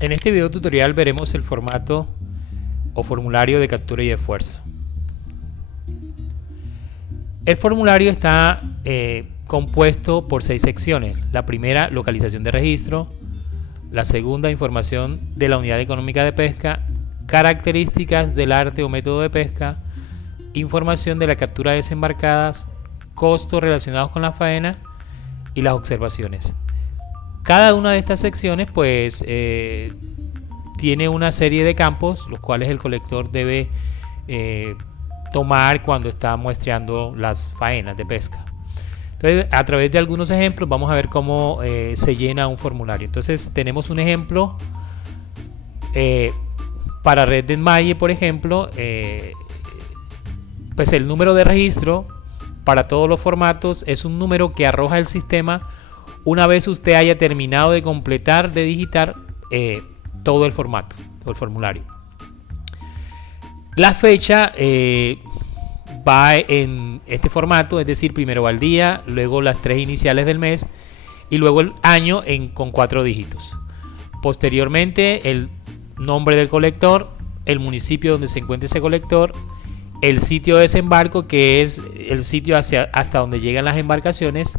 En este video tutorial veremos el formato o formulario de captura y esfuerzo. El formulario está compuesto por 6 secciones. La primera, localización de registro. La segunda, información de la unidad económica de pesca. Características del arte o método de pesca. Información de la captura de desembarcadas. Costos relacionados con la faena y las observaciones. Cada una de estas secciones pues tiene una serie de campos los cuales el colector debe tomar cuando está muestreando las faenas de pesca. Entonces, a través de algunos ejemplos vamos a ver cómo se llena un formulario. Entonces tenemos un ejemplo para red de enmalle, por ejemplo, pues el número de registro para todos los formatos es un número que arroja el sistema una vez usted haya terminado de completar, de digitar todo el formato, todo el formulario. La fecha va en este formato, es decir, primero va el día, luego las 3 iniciales del mes y luego el año con 4 dígitos. Posteriormente el nombre del colector, el municipio donde se encuentra ese colector, el sitio de desembarco, que es el sitio hasta donde llegan las embarcaciones,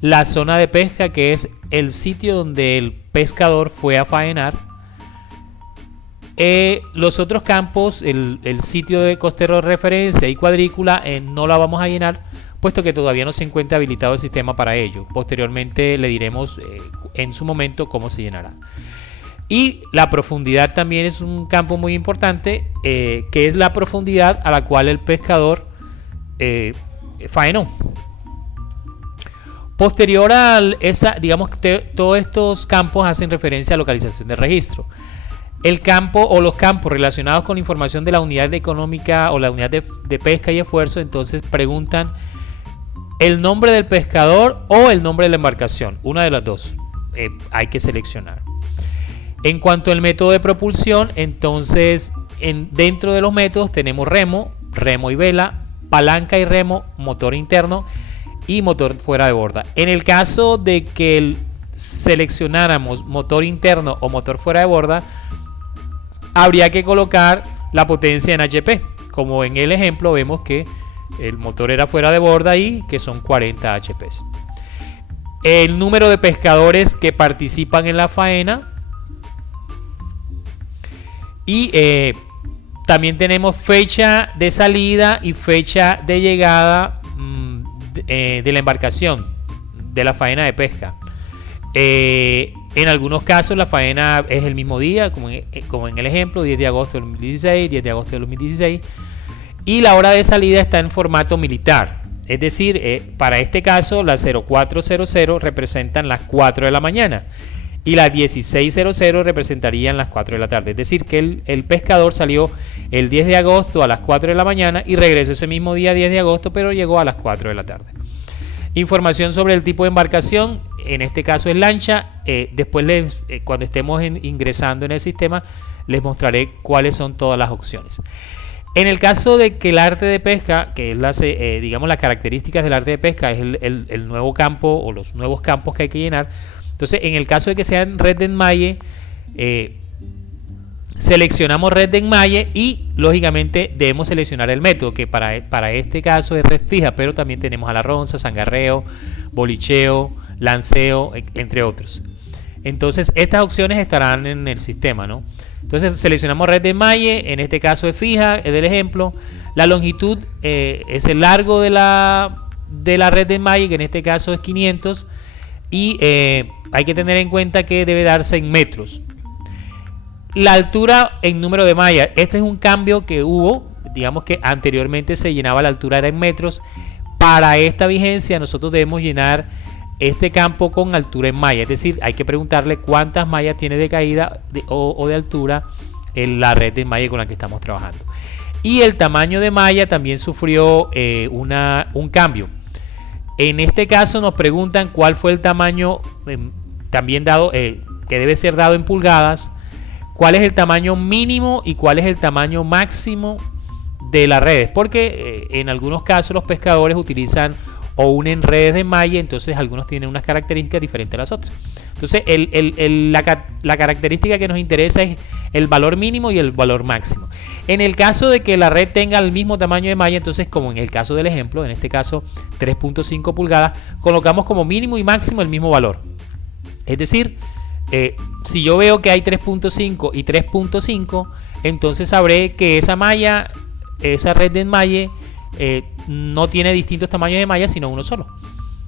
la zona de pesca, que es el sitio donde el pescador fue a faenar, los otros campos, el sitio de costero de referencia y cuadrícula, no la vamos a llenar puesto que todavía no se encuentra habilitado el sistema para ello. Posteriormente le diremos en su momento cómo se llenará. Y la profundidad también es un campo muy importante, que es la profundidad a la cual el pescador faenó. Posterior a esa, digamos que todos estos campos hacen referencia a localización de registro. El campo o los campos relacionados con información de la unidad económica o la unidad de pesca y esfuerzo, entonces preguntan el nombre del pescador o el nombre de la embarcación, una de las dos hay que seleccionar. En cuanto al método de propulsión, entonces dentro de los métodos tenemos remo y vela, palanca y remo, motor interno y motor fuera de borda. En el caso de que seleccionáramos motor interno o motor fuera de borda, habría que colocar la potencia en HP, como en el ejemplo vemos que el motor era fuera de borda y que son 40 HP. El número de pescadores que participan en la faena y también tenemos fecha de salida y fecha de llegada de la embarcación de la faena de pesca. En algunos casos la faena es el mismo día, como en el ejemplo, 10 de agosto de 2016, 10 de agosto de 2016, y la hora de salida está en formato militar, es decir, para este caso las 0400 representan las 4 de la mañana y las 1600 representarían las 4 de la tarde, es decir que el pescador salió el 10 de agosto a las 4 de la mañana y regresó ese mismo día 10 de agosto, pero llegó a las 4 de la tarde. Información sobre el tipo de embarcación, en este caso es lancha. Después cuando estemos ingresando en el sistema les mostraré cuáles son todas las opciones. En el caso de que el arte de pesca, que es digamos las características del arte de pesca, es el nuevo campo o los nuevos campos que hay que llenar. Entonces en el caso de que sea en red de enmalle, seleccionamos red de enmalle y lógicamente debemos seleccionar el método, que para este caso es red fija, pero también tenemos a la ronza, zangarreo, bolicheo, lanceo, entre otros. Entonces estas opciones estarán en el sistema, ¿no? Entonces seleccionamos red de enmalle, en este caso es fija, es del ejemplo. La longitud es el largo de la red de enmalle, que en este caso es 500, y hay que tener en cuenta que debe darse en metros. La altura en número de malla, este es un cambio que hubo, digamos que anteriormente se llenaba la altura era en metros. Para esta vigencia nosotros debemos llenar este campo con altura en malla, es decir, hay que preguntarle cuántas mallas tiene de caída o de altura en la red de malla con la que estamos trabajando. Y el tamaño de malla también sufrió un cambio. En este caso nos preguntan cuál fue el tamaño también dado, que debe ser dado en pulgadas, cuál es el tamaño mínimo y cuál es el tamaño máximo de las redes, porque en algunos casos los pescadores utilizan o unen redes de malla, entonces algunos tienen unas características diferentes a las otras. Entonces la característica que nos interesa es el valor mínimo y el valor máximo. En el caso de que la red tenga el mismo tamaño de malla, entonces como en el caso del ejemplo, en este caso 3.5 pulgadas, colocamos como mínimo y máximo el mismo valor. Es decir, si yo veo que hay 3.5 y 3.5, entonces sabré que esa malla, esa red de enmalle, no tiene distintos tamaños de malla, sino uno solo.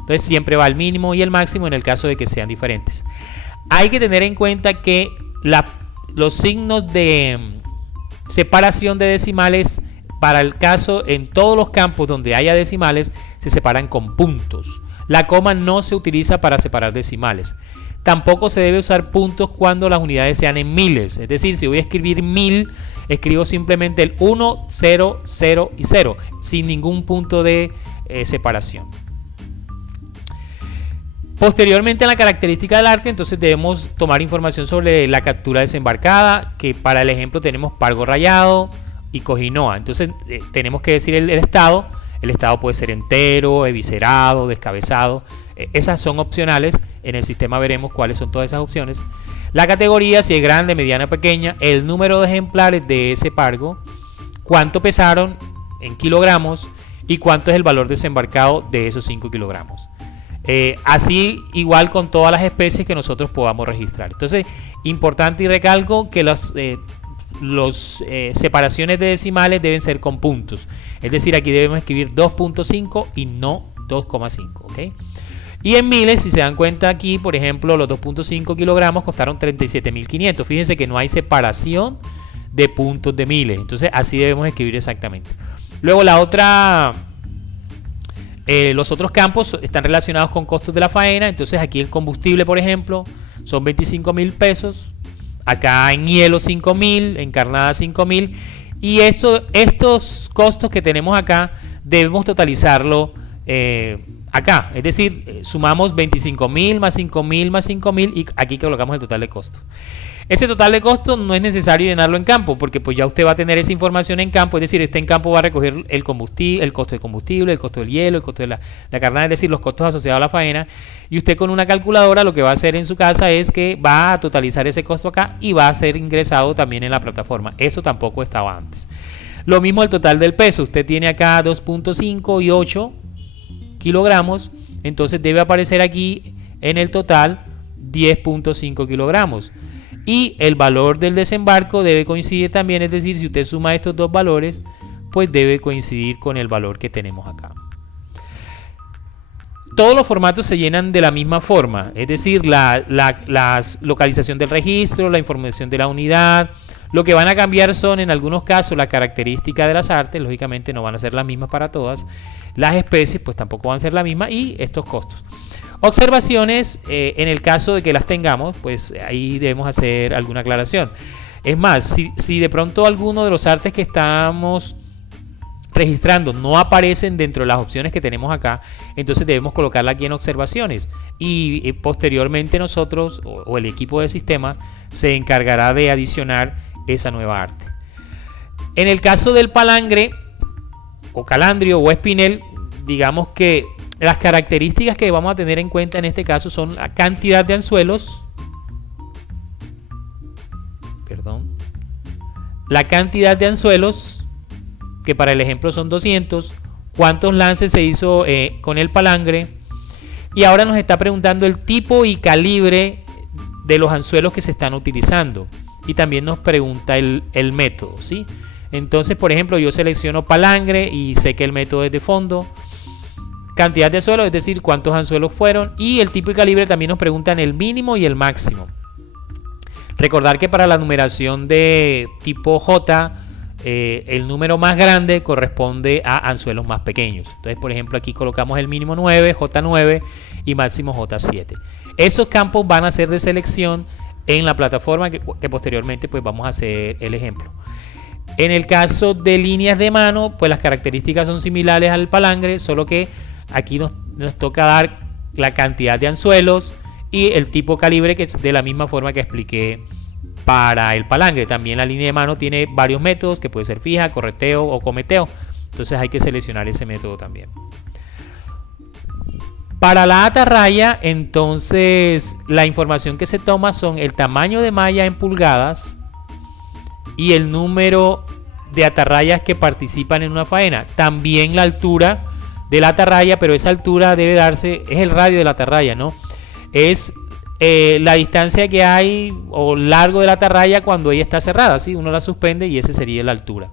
Entonces siempre va el mínimo y el máximo en el caso de que sean diferentes. Hay que tener en cuenta que los signos de separación de decimales, para el caso en todos los campos donde haya decimales, se separan con puntos. La coma no se utiliza para separar decimales. Tampoco se debe usar puntos cuando las unidades sean en miles. Es decir, si voy a escribir 1000, escribo simplemente el 1, 0, 0 y 0, sin ningún punto de separación. Posteriormente, en la característica del arte, entonces debemos tomar información sobre la captura desembarcada, que para el ejemplo tenemos pargo rayado y cojinoa. Entonces tenemos que decir el estado. El estado puede ser entero, eviscerado, descabezado. Esas son opcionales. En el sistema veremos cuáles son todas esas opciones. La categoría, si es grande, mediana, pequeña. El número de ejemplares de ese pargo. Cuánto pesaron en kilogramos. Y cuánto es el valor desembarcado de esos 5 kilogramos. Así igual con todas las especies que nosotros podamos registrar. Entonces, importante y recalco que las separaciones de decimales deben ser con puntos. Es decir, aquí debemos escribir 2.5 y no 2,5. ¿Okay? Y en miles, si se dan cuenta aquí, por ejemplo, los 2.5 kilogramos costaron 37.500. Fíjense que no hay separación de puntos de miles. Entonces, así debemos escribir exactamente. Luego, los otros campos están relacionados con costos de la faena. Entonces, aquí el combustible, por ejemplo, son 25.000 pesos. Acá en hielo 5.000, en carnada 5.000. Y estos costos que tenemos acá debemos totalizarlo acá. Es decir, sumamos 25.000 más 5.000 más 5.000 y aquí colocamos el total de costos. Ese total de costos no es necesario llenarlo en campo, porque pues ya usted va a tener esa información en campo. Es decir, este en campo va a recoger el combustible, el costo del combustible, el costo del hielo, el costo de la carnada, es decir, los costos asociados a la faena. Y usted con una calculadora lo que va a hacer en su casa es que va a totalizar ese costo acá y va a ser ingresado también en la plataforma. Eso tampoco estaba antes. Lo mismo el total del peso. Usted tiene acá 2.5 y 8 kilogramos, entonces debe aparecer aquí en el total 10.5 kilogramos. Y el valor del desembarco debe coincidir también, es decir, si usted suma estos dos valores, pues debe coincidir con el valor que tenemos acá. Todos los formatos se llenan de la misma forma, es decir, la localización del registro, la información de la unidad. Lo que van a cambiar son, en algunos casos, las características de las artes. Lógicamente no van a ser las mismas para todas. Las especies pues tampoco van a ser las mismas, y estos costos. Observaciones, en el caso de que las tengamos, pues ahí debemos hacer alguna aclaración. Es más, si de pronto alguno de los artes que estamos registrando no aparecen dentro de las opciones que tenemos acá, entonces debemos colocarla aquí en observaciones, y posteriormente nosotros o el equipo de sistema se encargará de adicionar esa nueva arte. En el caso del palangre o calandrio o espinel, digamos que las características que vamos a tener en cuenta en este caso son la cantidad de anzuelos, la cantidad de anzuelos, que para el ejemplo son 200, cuántos lances se hizo con el palangre, y ahora nos está preguntando el tipo y calibre de los anzuelos que se están utilizando, y también nos pregunta el método, ¿sí? Entonces, por ejemplo, yo selecciono palangre y sé que el método es de fondo. Cantidad de anzuelos, es decir, cuántos anzuelos fueron, y el tipo y calibre también nos preguntan el mínimo y el máximo. Recordar que para la numeración de tipo J, el número más grande corresponde a anzuelos más pequeños. Entonces, por ejemplo, aquí colocamos el mínimo 9, J9 y máximo J7. Esos campos van a ser de selección en la plataforma que posteriormente pues vamos a hacer el ejemplo. En el caso de líneas de mano, pues las características son similares al palangre, solo que aquí nos toca dar la cantidad de anzuelos y el tipo calibre, que es de la misma forma que expliqué para el palangre. También la línea de mano tiene varios métodos, que puede ser fija, correteo o cometeo. Entonces hay que seleccionar ese método también. Para la atarraya, entonces la información que se toma son el tamaño de malla en pulgadas y el número de atarrayas que participan en una faena. También la altura de la atarraya, pero esa altura debe darse, es el radio de la atarraya, ¿no? Es la distancia que hay o largo de la atarraya cuando ella está cerrada, ¿sí? Uno la suspende y esa sería la altura.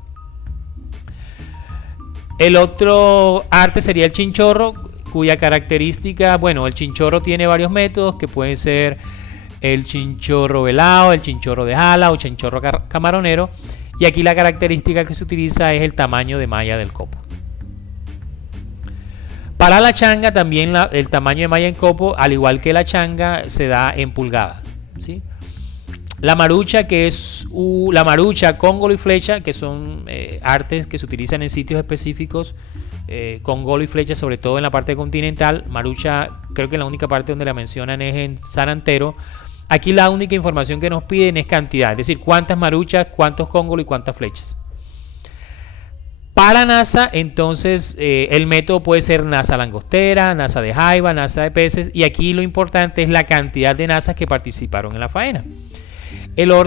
El otro arte sería el chinchorro, cuya característica, bueno, el chinchorro tiene varios métodos que pueden ser el chinchorro velado, el chinchorro de jala o chinchorro camaronero. Y aquí la característica que se utiliza es el tamaño de malla del copo. Para la changa también el tamaño de malla en copo, al igual que la changa, se da en pulgadas, ¿sí? La marucha, que es la marucha, cóngolo y flecha, que son artes que se utilizan en sitios específicos, cóngolo y flecha, sobre todo en la parte continental. Marucha, creo que la única parte donde la mencionan es en San Antero. Aquí la única información que nos piden es cantidad, es decir, cuántas maruchas, cuántos cóngolos y cuántas flechas. Para nasa, entonces, el método puede ser nasa langostera, nasa de jaiba, nasa de peces, y aquí lo importante es la cantidad de nasas que participaron en la faena. Los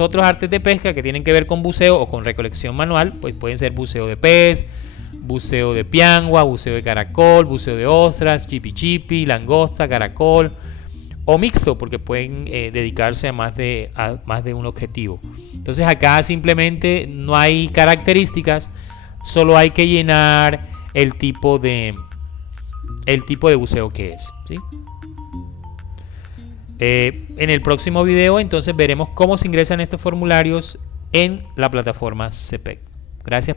otros artes de pesca que tienen que ver con buceo o con recolección manual, pues pueden ser buceo de pez, buceo de piangua, buceo de caracol, buceo de ostras, chipi chipi, langosta, caracol, o mixto, porque pueden dedicarse a más de un objetivo. Entonces acá simplemente no hay características, solo hay que llenar el tipo de buceo que es, ¿sí? En el próximo video entonces veremos cómo se ingresan estos formularios en la plataforma CPEC. Gracias por